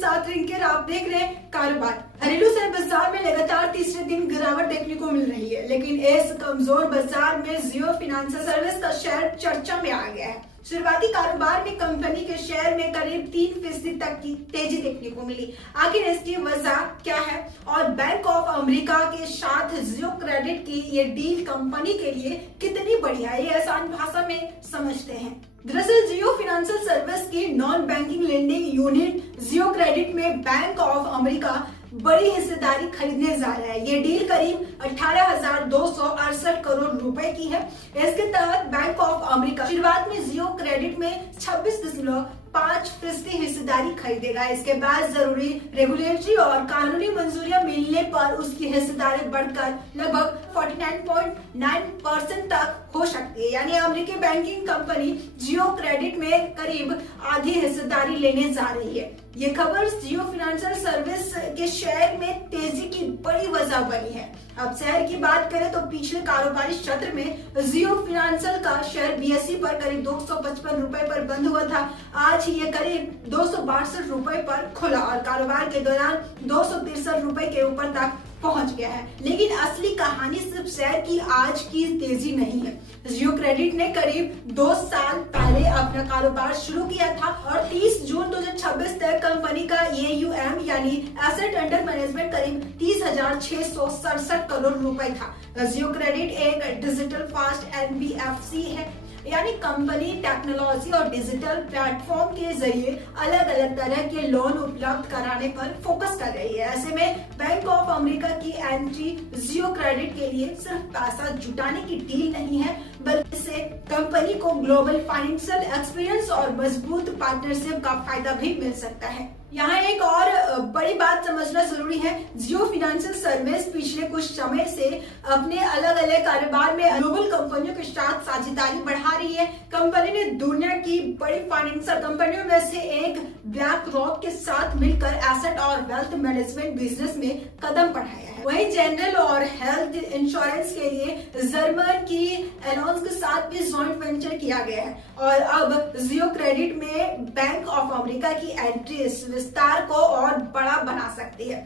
साथ रिंकेर आप देख रहे हैं कारोबार। घरेलू शेयर बाजार में लगातार तीसरे दिन गिरावट देखने को मिल रही है, लेकिन इस कमजोर बाजार में जियो फाइनेंशियल सर्विस का शेयर चर्चा में आ गया है। शुरुआती कारोबार में कंपनी के शेयर में करीब 3% तक की तेजी देखने को मिली। आखिर इसकी वजह क्या है और बैंक ऑफ अमेरिका के साथ जियो क्रेडिट की ये डील कंपनी के लिए कितनी बढ़िया है, ये आसान भाषा में समझते हैं। दरअसल जियो फाइनेंशियल सर्विस की नॉन बैंकिंग लेंडिंग यूनिट जियो क्रेडिट में बैंक ऑफ अमेरिका बड़ी हिस्सेदारी खरीदने जा रहा है। ये डील करीब 18,268 करोड़ रुपए की है। इसके तहत बैंक ऑफ अमेरिका शुरुआत में जियो क्रेडिट में 26.5% हिस्सेदारी खरीदेगा। इसके बाद जरूरी रेगुलेटरी और कानूनी मंजूरियां मिलने पर उसकी हिस्सेदारी बढ़कर लगभग 49.9% तक हो सकती है। यानी अमेरिकी बैंकिंग कंपनी जियो क्रेडिट में करीब आधी हिस्सेदारी लेने जा रही है। ये खबर जियो फाइनेंशियल सर्विस के शेयर में तेजी की बड़ी वजह बनी है। अब शेयर की बात करें तो पिछले कारोबारी सत्र में जियो फाइनेंशियल का शेयर बीएसई पर करीब 255 रुपए पर बंद हुआ था। आज ये करीब 262 रुपए पर खुला और कारोबार के दौरान 263 रुपए के ऊपर तक पहुंच गया है। लेकिन असली कहानी सिर्फ शेयर की आज की तेजी नहीं है। जियो क्रेडिट ने करीब 2 साल पहले अपना कारोबार शुरू किया था और 30 जून 2026 तक कंपनी का AUM यानी एसेट अंडर मैनेजमेंट करीब 30,667 करोड़ रुपए था। जियो क्रेडिट एक डिजिटल फास्ट NBFC है, यानी कंपनी टेक्नोलॉजी और डिजिटल प्लेटफॉर्म के जरिए अलग अलग तरह के लोन उपलब्ध कराने पर फोकस कर रही है। ऐसे में बैंक ऑफ अमेरिका की एंट्री जियो क्रेडिट के लिए सिर्फ पैसा जुटाने की डील नहीं है, बल्कि इससे कंपनी को ग्लोबल फाइनेंशियल एक्सपीरियंस और मजबूत पार्टनरशिप का फायदा भी मिल सकता है। यहाँ एक और बड़ी बात समझना जरूरी है। जियो फाइनेंशियल सर्विस पिछले कुछ समय से अपने अलग अलग कारोबार में ग्लोबल कंपनियों के साथ साझेदारी बढ़ा रही है। कंपनी ने दुनिया की बड़ी फाइनेंशियल कंपनियों में से एक ब्लैक रॉक के साथ मिलकर एसेट और वेल्थ मैनेजमेंट बिजनेस में कदम बढ़ाया है। वहीं जनरल और हेल्थ इंश्योरेंस के लिए जर्मन की एलोन्स के साथ भी जॉइंट वेंचर किया गया है और अब जियो क्रेडिट में बैंक ऑफ अमेरिका की एंट्री इस विस्तार को और बड़ा बना सकती है।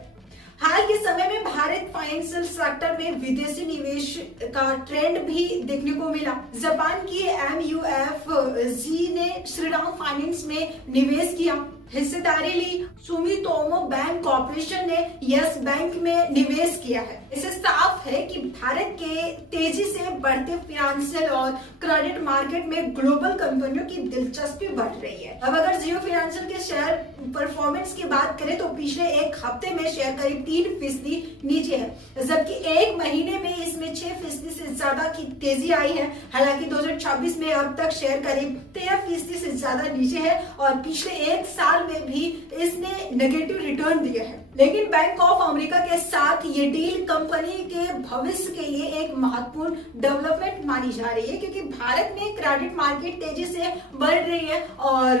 हाल के समय में भारत फाइनेंशियल सेक्टर में विदेशी निवेश का ट्रेंड भी देखने को मिला। जापान की MUFG ने श्रीराम फाइनेंस में निवेश किया, हिस्सेदारी ली। सुमितोमो बैंक कॉर्पोरेशन ने यस बैंक में निवेश किया है। इससे साफ है कि भारत के तेजी से बढ़ते फाइनेंशियल और क्रेडिट मार्केट में ग्लोबल कंपनियों की दिलचस्पी बढ़ रही है। अब अगर जियो फाइनेंशियल के शेयर परफॉर्मेंस की बात करें तो पिछले एक हफ्ते में शेयर करीब 3% नीचे है, जबकि एक महीने में इसमें 6% से ज्यादा की तेजी आई है। हालांकि 2026 में अब तक शेयर करीब 13% से ज्यादा नीचे है और पिछले एक साल में भी इसने नेगेटिव रिटर्न दिया है। लेकिन बैंक ऑफ अमेरिका के साथ ये डील कंपनी के भविष्य के लिए एक महत्वपूर्ण डेवलपमेंट मानी जा रही है, क्योंकि भारत में क्रेडिट मार्केट तेजी से बढ़ रही है और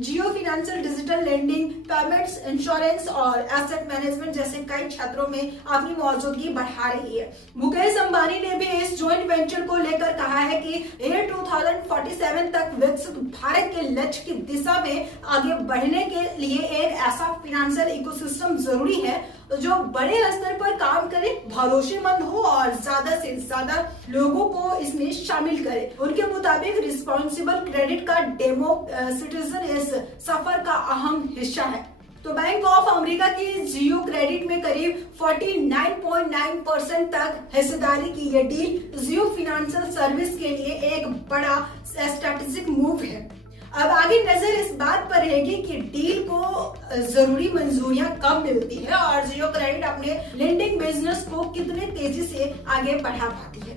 Jio financial digital lending, payments, insurance और एसेट मैनेजमेंट जैसे कई क्षेत्रों में अपनी मौजूदगी बढ़ा रही है। मुकेश अंबानी ने भी इस जॉइंट वेंचर को लेकर कहा है कि 2047 तक विकसित भारत के लक्ष्य की दिशा में आगे बढ़ने के लिए एक ऐसा फाइनेंशियल इकोसिस्टम जरूरी है जो बड़े स्तर पर काम करे, भरोसेमंद हो और ज्यादा से ज्यादा लोगों को इसमें शामिल करे। उनके मुताबिक रिस्पॉन्सिबल क्रेडिट का डेमो सिटीजन इस सफर का अहम हिस्सा है। तो बैंक ऑफ अमेरिका की जियो क्रेडिट में करीब 49.9% तक हिस्सेदारी की यह डील जियो फाइनेंशियल सर्विस के लिए एक बड़ा स्ट्रेटेजिक मूव है। अब आगे नजर इस बात पर रहेगी कि डील को जरूरी मंजूरियां कब मिलती है और जियो क्रेडिट अपने लेंडिंग बिजनेस को कितने तेजी से आगे बढ़ा पाती है।